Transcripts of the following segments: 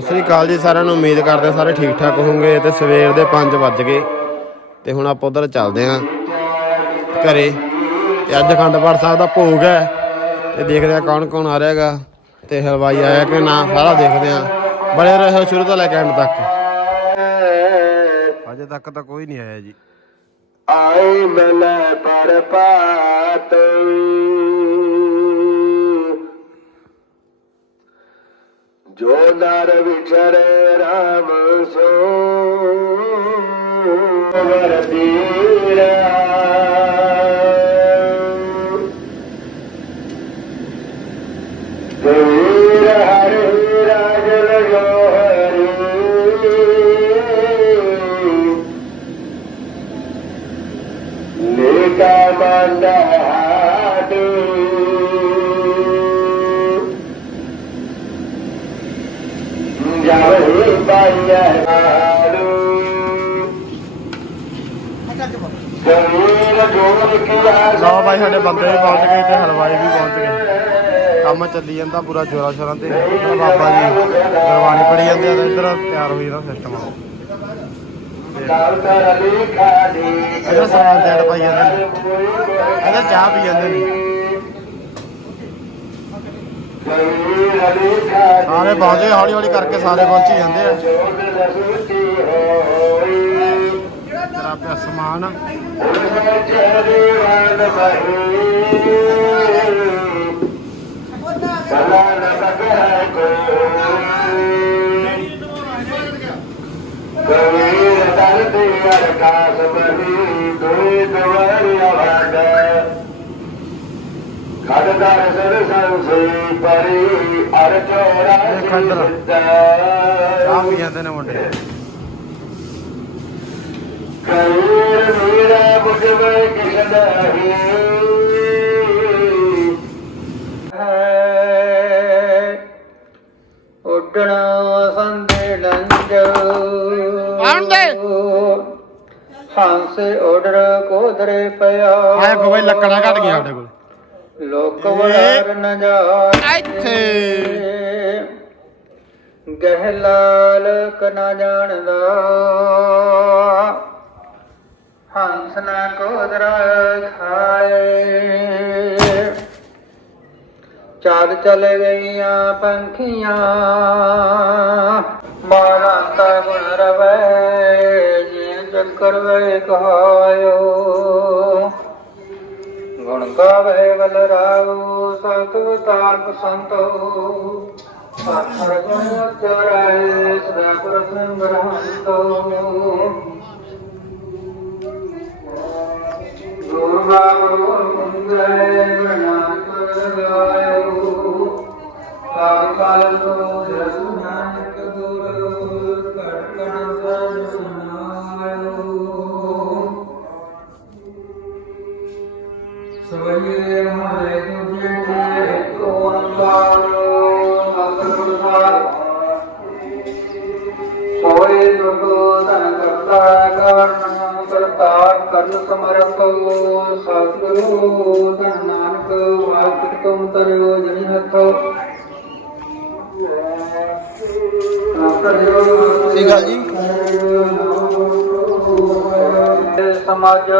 ਸਤਿ ਸ੍ਰੀ ਅਕਾਲ ਜੀ, ਸਾਰਿਆਂ ਨੂੰ ਉਮੀਦ ਕਰਦੇ ਹਾਂ ਸਾਰੇ ਠੀਕ ਠਾਕ ਹੋਵੋਗੇ ਤੇ ਸਵੇਰ ਦੇ 5 ਵੱਜ ਗਏ। ਤੇ ਹੁਣ ਆਪਾਂ ਉਧਰ ਚੱਲਦੇ ਆਂ ਘਰੇ। ਤੇ ਅੱਜ ਅਖੰਡ ਪਾਠ ਸਾਹਿਬ ਦਾ ਭੋਗ ਹੈ। ਤੇ ਦੇਖਦੇ ਆ ਕੌਣ ਕੌਣ ਆ ਰਿਹਾ ਰਿਹਾਗਾ ਤੇ ਹਲਵਾਈ ਆਇਆ ਕਿ ਨਾ, ਸਾਰਾ ਦੇਖਦੇ ਆਂ ਬੜੇ ਰਹੋ ਸ਼ੁਰੂ ਤੋਂ ਲੈ ਕੇ ਐਂਡ ਤੱਕ। ਅਜੇ ਤੱਕ ਤਾਂ ਕੋਈ ਨਹੀਂ ਆਇਆ ਜੀ। ਆਏ ਮਲੇ ਪਰਪਾਤ। ਜੋ જોદાર વિઠરે રામ સો વરદીરા ਲਓ ਬਾਈ, ਸਾਡੇ ਬੰਦੇ ਵੀ ਪਹੁੰਚ ਗਏ ਤੇ ਹਲਵਾਈ ਵੀ ਪਹੁੰਚ ਗਏ। ਕੰਮ ਚੱਲੀ ਜਾਂਦਾ ਪੂਰਾ ਜੋਰਾ ਸ਼ੋਰਾਂ ਤੇ। ਇੱਧਰ ਬਾਬਾ ਜੀ ਗੁਰਬਾਣੀ ਪੜੀ ਜਾਂਦੇ ਆ ਤੇ ਤਿਆਰ ਹੋਈ ਜਾਂਦਾ ਸਿਸਟਮ ਕਾਲ ਇਹਦਾ ਸਮਾਨ ਤਿਆਰ ਪਾਈ ਜਾਂਦੇ ਨੇ। ਇਹਦਾ ਚਾਹ ਪੀ ਜਾਂਦੇ ਨੇ। ਸਾਰੇ ਪਹੁੰਚੇ ਹੌਲੀ ਹੌਲੀ ਕਰਕੇ ਸਾਰੇ ਪਹੁੰਚੀ ਜਾਂਦੇ ਆ। ਤੇਰਾ ਪਿਆ ਸਮਾਨ। ਕਬੀਰ ਦਰਦੀ ਅਰਕਾਸ ਬਲੀ ਦੁਈ ਦੁਆਰੀ ਅਵਡ ਖੜਦਰ ਸਰ ਸੰਸੀ। ਪਰੀ ਅਰ ਚੋਰਾ ਦੇਖ ਇੱਧਰ। ਚਾਹ ਪੀ ਜਾਂਦੇ ਨੇ ਮੁੰਡੇ। ਕਬੀਰ ਮੇਰਾ ਬੁਝਵੇ ਕਿਸ ਨਹੀਂ। ਹੈ ਉੱਡਣਾ ਸੰਦੇ ਲੰਜ ਆਉਂਦੇ। ਹੰਸ ਉਡਰ ਕੋਦਰੇ ਪਿਆ। ਆਇਆ ਕੋ ਬਈ ਲੱਕੜਾਂ ਘਟ ਗਈਆਂ ਸਾਡੇ ਕੋਲ। ਲੋਕ ਵਡਰ ਨ ਜਾ ਇੱਥੇ। ਗਹਿਲਾਲ ਕ ਨਾ ਜਾਣਦਾ। ਹੰਸ ਨਾ ਕੋਦਰਾ ਖਾਏ ਚਾਲ ਚਲੇ ਗਈਆਂ ਪੰਖੀਆਂ। ਮਾਰੰਤਾ ਗੁਣ ਰਵੈ ਜੀ ਚੱਕਰ ਵੇ ਕਹਾਇਓ ਗੁਣ ਗਾਵੇ ਬਲ ਰਾਉ, ਸਤਿ ਤਾਰਕ ਸੰਤੋ ਸਾਖਰ ਗੁਣ ਉਚਾਰੇ ਸਦਾ ਗੁਰ ਸਿੰਘ ਰਹੰਤੋ ਗੁਰਵਾ ਗੁਰ ਮੁੰਦੇ ਨਾਨਕ ਗਾਇਓ ਕਾਲ ਕਾਲ ਤੋ ਜਸ ਸਤਿਗੁਰੂ ਧਨ ਨਾਨਕ ਵਾਹਿਗੁਰੂ ਤੁਮ ਤਰਿਓ ਜਨੀ ਹੱਥ ਠੀਕ ਆ ਜੀ। ਸਮਾਜ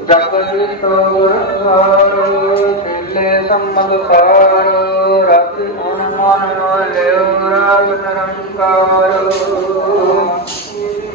ਜਗਤ ਤੋਰ ਤੇਲੇ ਸੰਬੰਧ ਸਾਰ ਰਤਿ ਗੁਣ ਮਨ ਲਿਓ ਰਾਗ ਨਿਰੰਕਾਰ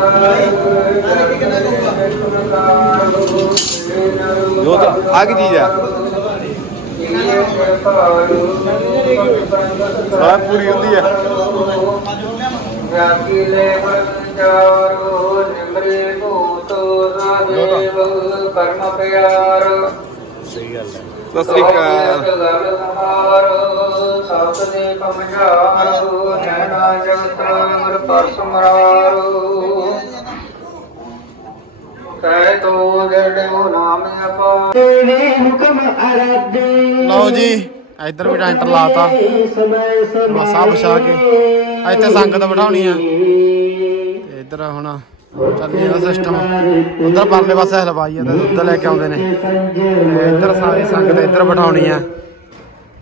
ਲਾਲ ਤੋ ਮਨ ਤਾਰੋ ਜਿਵੇਂ ਅੰਨਾਨ ਜਾਏ ਰਸਵਾਰੋ ਓਲ ਤੇ ਸੰਤਾਰ ਜੋਤ, ਆ ਕੀ ਚੀਜ਼ ਆ? ਸਾਰਾ ਪੂਰੀ ਹੁੰਦੀ ਆ। ਰਾਖੀਲੇ ਬੰਚਾਰੋ ਨਿਮਰੇ ਭੂਤ ਸਾਦੇਵ ਕਰਮ ਪਿਆਰ ਸਹੀ ਗੱਲ ਹੈ ਸਤਿ ਸ੍ਰੀ ਅਕਾਲ ਸਤ ਦੇ ਕਮਝਾਰੋ ਨੈਣਾ ਜਗਤ ਮਰ ਪਰਸ ਮਰਾਰੋ ਕਹਿ ਤੋ ਜੜਿਓ ਨਾਮ ਅਪਾ ਤੇਰੇ ਹੁਕਮ ਅਰਾਧੇ ਲਓ ਜੀ, ਇੱਧਰ ਵੀ ਟੈਂਟ ਲਾਤਾ। ਸਮੈ ਮਸਾ ਵਿਛਾ ਕੇ। ਇੱਥੇ ਸੰਗਤ ਬਿਠਾਉਣੀ ਆ। ਤੇ ਇੱਧਰ ਹੁਣ ਚੱਲੀ ਸਿਸਟਮ ਉਧਰ ਪਰਲੇ ਪਾਸੇ ਹਲਵਾਈ ਆ ਤੇ ਦੁੱਧ ਲੈ ਕੇ ਆਉਂਦੇ ਨੇ। ਇੱਧਰ ਸਾਰੀ ਸੰਗਤ ਇੱਧਰ ਬਿਠਾਉਣੀ ਆ।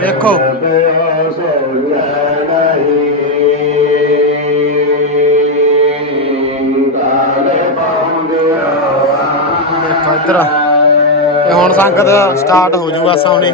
ਦੇਖੋ। ਦੇਖੋ ਇਹ ਹੁਣ ਸੰਗਤ ਸਟਾਰਟ ਹੋ ਜਾਊਗਾ ਸੌਣੀ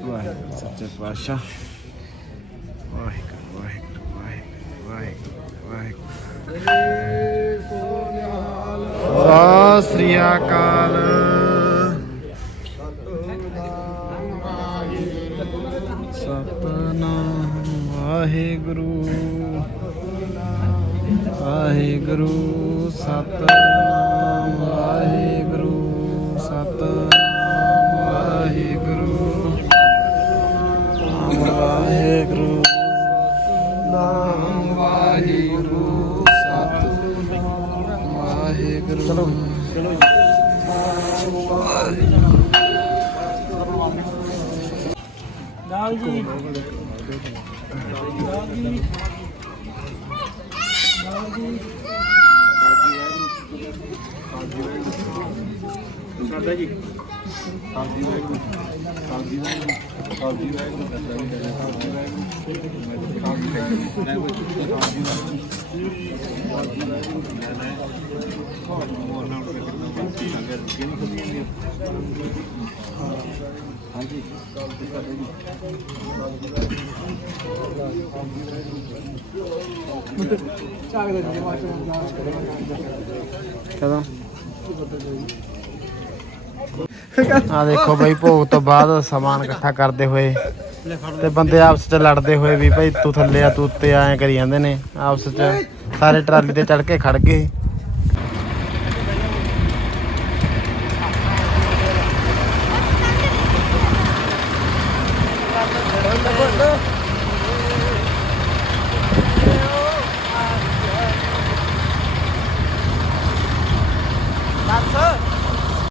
ਵਾਹਿਗੁਰੂ ਸੱਚੇ ਸਤਿ ਸ੍ਰੀ ਅਕਾਲ। ਸਤਨਾਮ ਵਾਹਿਗੁਰੂ। ਵਾਹਿਗੁਰੂ ਸਤਨਾਮ। ਦਾਲ ਜੀ। ਦਾਲ ਜੀ। ਦਾਲ ਜੀ ਸਾਡਾ ਜੀ ਸਾਡੀ ਵਾਹਿਗੁਰੂ ਸਾਡੀ ਵਾਹਿਗੁਰੂ ਸਾਡੀ ਵਾਹਿਗੁਰੂ ਸਾਡੀ ਵਾਹਿਗੁਰੂ। ਕਦੋਂ? ਆ ਦੇਖੋ ਬਈ ਭੋਗ ਤੋਂ ਬਾਅਦ ਸਮਾਨ ਇਕੱਠਾ ਕਰਦੇ ਹੋਏ ਤੇ ਬੰਦੇ ਆਪਸ ਚ ਲੜਦੇ ਹੋਏ ਵੀ ਭਾਈ ਤੂੰ ਥੱਲੇ ਆ ਤੂੰ ਉੱਤੇ ਆ, ਐਂ ਕਰੀ ਜਾਂਦੇ ਨੇ। ਆਪਸ ਚ ਸਾਰੇ ਟਰਾਲੀ ਤੇ ਚੜ ਕੇ ਖੜ ਗਏ।